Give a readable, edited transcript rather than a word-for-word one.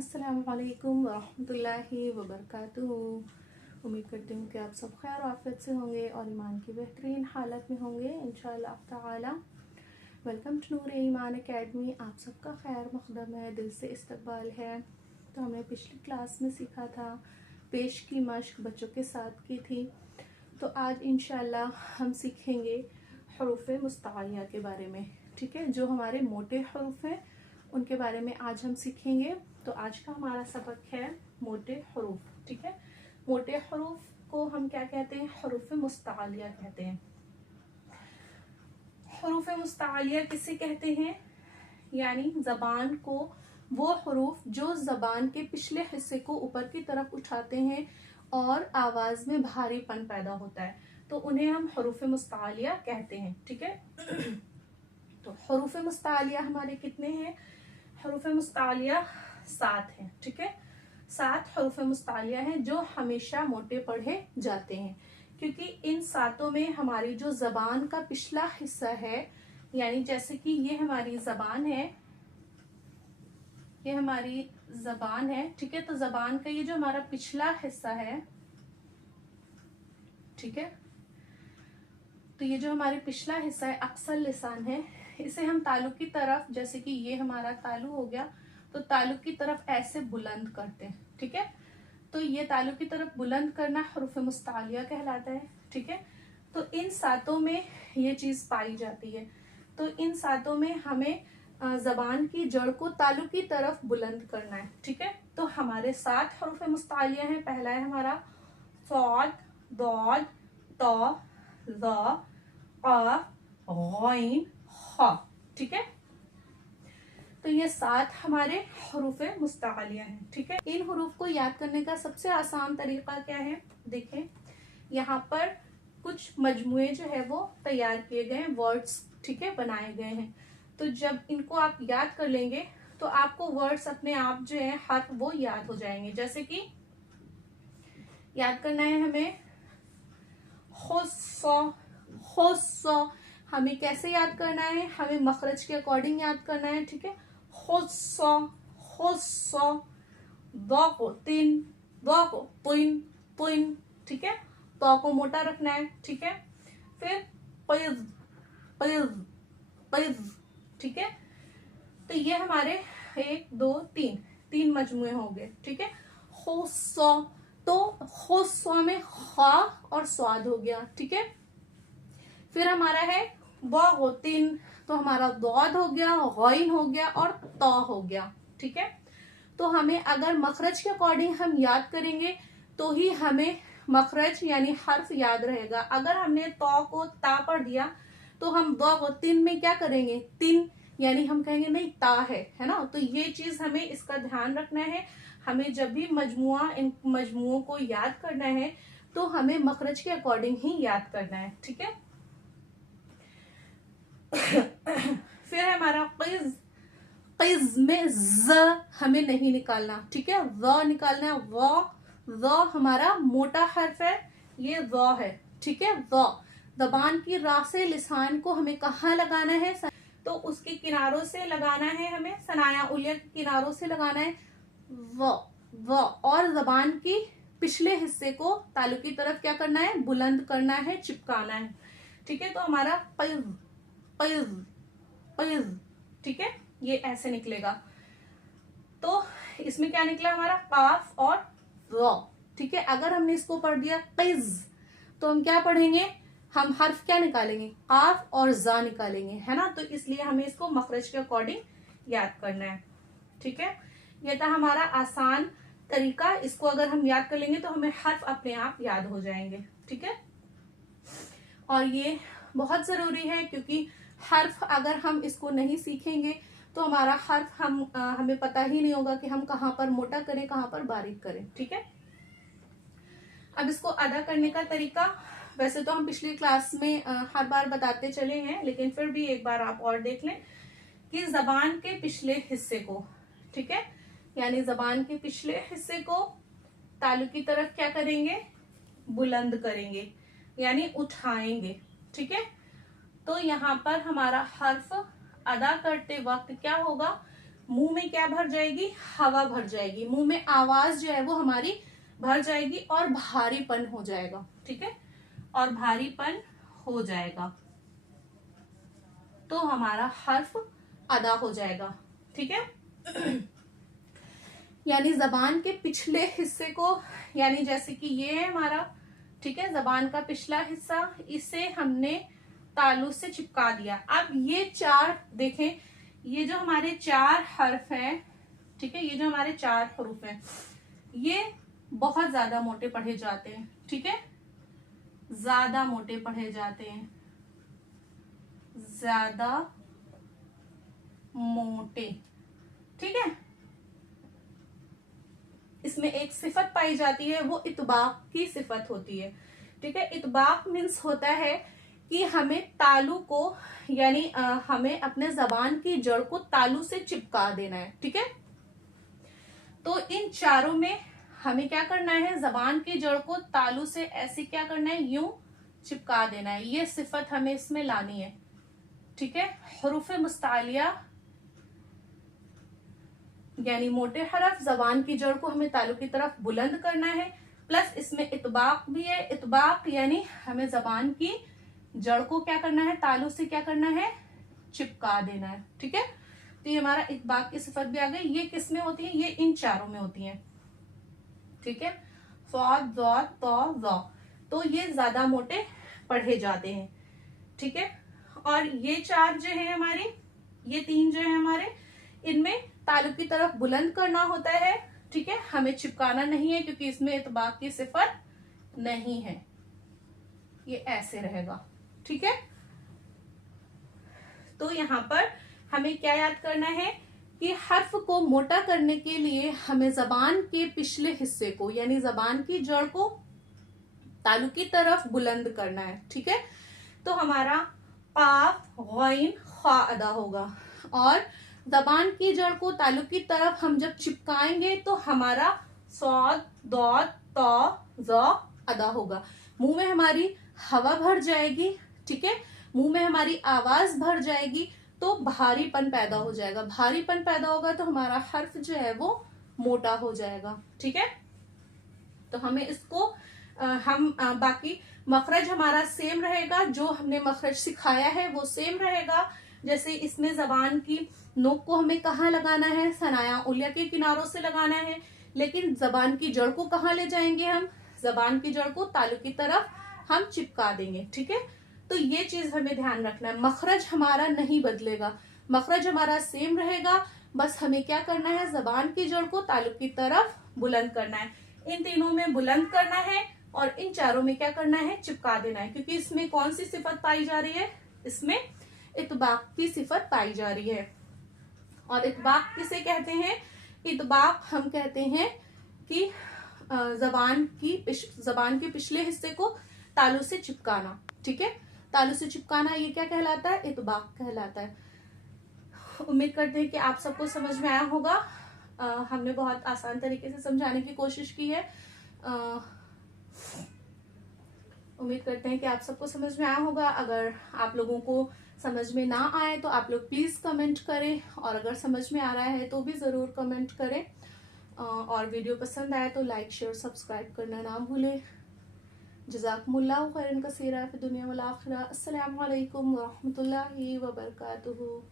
अस्सलामु अलैकुम वरहमतुल्लाहि वबरकातुहू। उम्मीद करती हूँ कि आप सब खैर आफियत से होंगे और ईमान की बेहतरीन हालत में होंगे इंशाअल्लाह ताला। Welcome to Noor Iman academy. आप सबका खैर मक़दम है, दिल से इस्तकबाल है। तो हमने पिछली क्लास में सीखा था, पेश की मश्क बच्चों के साथ की थी। तो आज इंशाअल्लाह हम सीखेंगे हरूफ मुस्तअलिया के बारे में। ठीक है, जो हमारे मोटे हरूफ हैं उनके बारे में आज हम सीखेंगे। तो आज का हमारा सबक है मोटे हरूफ। ठीक है, मोटे हरूफ को हम क्या कहते हैं? हरूफ मुस्तअलिया कहते हैं। हरूफ मुस्तअलिया किसे कहते हैं? यानी जबान को वो हरूफ जो जबान के पिछले हिस्से को ऊपर की तरफ उठाते हैं और आवाज में भारीपन पैदा होता है, तो उन्हें हम हरूफ मुस्तअलिया कहते हैं। ठीक है, तो हरूफ मुस्तअलिया हमारे कितने हैं? हरूफ मुस्तअलिया 7 हैं। ठीक है, 7 हरूफ मुस्तअलिया हैं जो हमेशा मोटे पढ़े जाते हैं, क्योंकि इन 7 में हमारी जो जबान का पिछला हिस्सा है, यानी जैसे कि ये हमारी जबान है, ये हमारी जबान है। ठीक है, तो जबान का ये जो हमारा पिछला हिस्सा है, ठीक है, तो ये जो हमारे पिछला हिस्सा है, अक्सर लिसान है, इसे हम तालु की तरफ, जैसे कि ये हमारा तालु हो गया, तो तालु की तरफ ऐसे बुलंद करते हैं। ठीक है, तो ये तालु की तरफ बुलंद करना हरूफ मुस्तअलिया कहलाता है। ठीक है, तो इन 7 में ये चीज पाई जाती है। तो इन 7 में हमें जबान की जड़ को तालु की तरफ बुलंद करना है। ठीक है, तो हमारे 7 हरूफ मुस्तअलिया हैं। पहला है हमारा सौद, दौद, तौ, ज़, क़ाफ, गैन, ख़ा। ठीक है, तो ये 7 हमारे हरूफ मुस्तअलिया हैं। ठीक है, इन हरूफ को याद करने का सबसे आसान तरीका क्या है? देखें, यहाँ पर कुछ मजमुए जो है वो तैयार किए गए हैं, वर्ड्स, ठीक है, बनाए गए हैं। तो जब इनको आप याद कर लेंगे तो आपको वर्ड्स अपने आप जो है हर्फ वो याद हो जाएंगे। जैसे कि याद करना है हमें खुस्सा, खुस्सा, हमें कैसे याद करना है? हमें मखरज के अकॉर्डिंग याद करना है। ठीक है, खुस्सा, खुस्सा, द को तिन, द को पुइन, पुइन। ठीक है, तो को मोटा रखना है। ठीक है, फिर पिज, पिज, पिज। ठीक है, तो ये हमारे 1 2 3 मजमुए हो गए। ठीक है, खुस्सा, तो खुस्सा में खा और स्वाद हो गया। ठीक है, फिर हमारा है बगोतिन, तो हमारा दौद हो गया, गैन हो गया और तौ हो गया। ठीक है, तो हमें अगर मखरज के अकॉर्डिंग हम याद करेंगे तो ही हमें मखरज यानी हर्फ याद रहेगा। अगर हमने तौ को ता पढ़ दिया तो हम बगोतिन में क्या करेंगे? तिन, यानी हम कहेंगे नहीं ता है ना। तो ये चीज हमें इसका ध्यान रखना है। हमें जब भी इन मजमुओं को याद करना है तो हमें मखरज के अकॉर्डिंग ही याद करना है। ठीक है, फिर हमारा क़िज़, क़िज़ में ज हमें नहीं निकालना। ठीक है, ज़ निकालना है। ज़ हमारा मोटा हर्फ है, ये ज़ है। ठीक है, ज़ ज़बान की रा से लिसान को हमें कहाँ लगाना है? तो उसके किनारों से लगाना है, हमें सनाया उलिया के किनारों से लगाना है व, और जबान की पिछले हिस्से को तालु की तरफ क्या करना है? बुलंद करना है, चिपकाना है। ठीक है, तो हमारा क़िज़, क़िज़, क़िज़। ठीक है, ये ऐसे निकलेगा। तो इसमें क्या निकला? हमारा काफ और ज़। ठीक है, अगर हमने इसको पढ़ दिया क़िज़ तो हम क्या पढ़ेंगे? हम हर्फ क्या निकालेंगे? काफ और जा निकालेंगे, है ना। तो इसलिए हमें इसको मखरज के अकॉर्डिंग याद करना है। ठीक है, यह था हमारा आसान तरीका। इसको अगर हम याद कर लेंगे तो हमें हर्फ अपने आप याद हो जाएंगे। ठीक है, और ये बहुत जरूरी है, क्योंकि हर्फ अगर हम इसको नहीं सीखेंगे तो हमारा हर्फ हमें पता ही नहीं होगा कि हम कहाँ पर मोटा करें, कहाँ पर बारीक करें। ठीक है, अब इसको अदा करने का तरीका वैसे तो हम पिछली क्लास में हर बार बताते चले हैं, लेकिन फिर भी एक बार आप और देख लें कि जबान के पिछले हिस्से को, ठीक है, यानी जबान के पिछले हिस्से को तालु की तरफ क्या करेंगे? बुलंद करेंगे, यानी उठाएंगे। ठीक है, तो यहाँ पर हमारा हर्फ अदा करते वक्त क्या होगा? मुंह में क्या भर जाएगी, हवा भर जाएगी, मुंह में आवाज जो है वो हमारी भर जाएगी और भारीपन हो जाएगा, ठीक है, और भारीपन हो जाएगा, तो हमारा हर्फ अदा हो जाएगा, ठीक है। यानी जबान के पिछले हिस्से को, यानी जैसे कि ये है हमारा, ठीक है, जबान का पिछला हिस्सा, इसे हमने तालु से चिपका दिया। अब ये चार देखें, ये जो हमारे चार हर्फ हैं, ठीक है, ये जो हमारे चार हरूफ हैं, ये बहुत ज्यादा मोटे पढ़े जाते हैं, ठीक है, ज्यादा मोटे पढ़े जाते हैं, ज्यादा मोटे, ठीक है। इसमें एक सिफत पाई जाती है, वो इतबाक की सिफत होती है, ठीक है। इतबाक मीन्स होता है कि हमें तालु को, यानी हमें अपने जबान की जड़ को तालु से चिपका देना है, ठीक है। तो इन चारों में हमें क्या करना है, जबान की जड़ को तालु से ऐसे क्या करना है, यूं चिपका देना है, ये सिफत हमें इसमें लानी है, ठीक है। हरूफ मुस्तालिया यानी मोटे हरफ, जबान की जड़ को हमें तालु की तरफ बुलंद करना है, प्लस इसमें इतबाक भी है। इतबाक यानी हमें जबान की जड़ को क्या करना है, तालु से क्या करना है, चिपका देना है, ठीक है। तो ये हमारा इतबाक की सिफत भी आ गई। ये किस में होती है, ये इन चारों में होती है, ठीक है। सौद, ज़ौ, तौ, ज़ौ, तो ये ज्यादा मोटे पढ़े जाते हैं, ठीक है। और ये चार जो है हमारे, ये तीन जो है हमारे, इनमें तालु की तरफ बुलंद करना होता है, ठीक है, हमें चिपकाना नहीं है क्योंकि इसमें इतबाक की सिफत नहीं है, ये ऐसे रहेगा, ठीक है। तो यहाँ पर हमें क्या याद करना है कि हर्फ को मोटा करने के लिए हमें जबान के पिछले हिस्से को, यानी जबान की जड़ को तालु की तरफ बुलंद करना है, ठीक है। तो हमारा काफ, गैन, खा अदा होगा, और जबान की जड़ को तालु की तरफ हम जब चिपकाएंगे तो हमारा सौद, दौद, तौ, ज़ौ अदा होगा। मुंह में हमारी हवा भर जाएगी, ठीक है, मुंह में हमारी आवाज भर जाएगी, तो भारीपन पैदा हो जाएगा। भारीपन पैदा होगा तो हमारा हर्फ जो है वो मोटा हो जाएगा, ठीक है। तो हमें इसको बाकी मखरज हमारा सेम रहेगा, जो हमने मखरज सिखाया है वो सेम रहेगा। जैसे इसमें जबान की नोक को हमें कहाँ लगाना है, सनाया उलिया के किनारों से लगाना है, लेकिन जबान की जड़ को कहाँ ले जाएंगे हम, जबान की जड़ को तालु की तरफ हम चिपका देंगे, ठीक है। तो ये चीज हमें ध्यान रखना है, मखरज हमारा नहीं बदलेगा, मखरज हमारा सेम रहेगा, बस हमें क्या करना है, जबान की जड़ को तालु की तरफ बुलंद करना है। इन तीनों में बुलंद करना है और इन चारों में क्या करना है, चिपका देना है, क्योंकि इसमें कौन सी सिफत पाई जा रही है, इसमें इतबाक की सिफत पाई जा रही है। और इतबाक किसे कहते हैं, इतबाक हम कहते हैं कि जबान के पिछले हिस्से को तालु से चिपकाना, ठीक है, तालु से चिपकाना, ये क्या कहलाता है, इतबाक कहलाता है। उम्मीद करते हैं कि आप सबको समझ में आया होगा। हमने बहुत आसान तरीके से समझाने की कोशिश की है। उम्मीद करते हैं कि आप सबको समझ में आया होगा। अगर आप लोगों को समझ में ना आए तो आप लोग प्लीज कमेंट करें, और अगर समझ में आ रहा है तो भी जरूर कमेंट करें, और वीडियो पसंद आए तो लाइक, शेयर, सब्सक्राइब करना ना भूलें। जज़ाकुमुल्लाहु खैरन कसीरा फ़िद दुनिया वल आखिरह। अस्सलामु अलैकुम व रहमतुल्लाहि व बरकातुहू।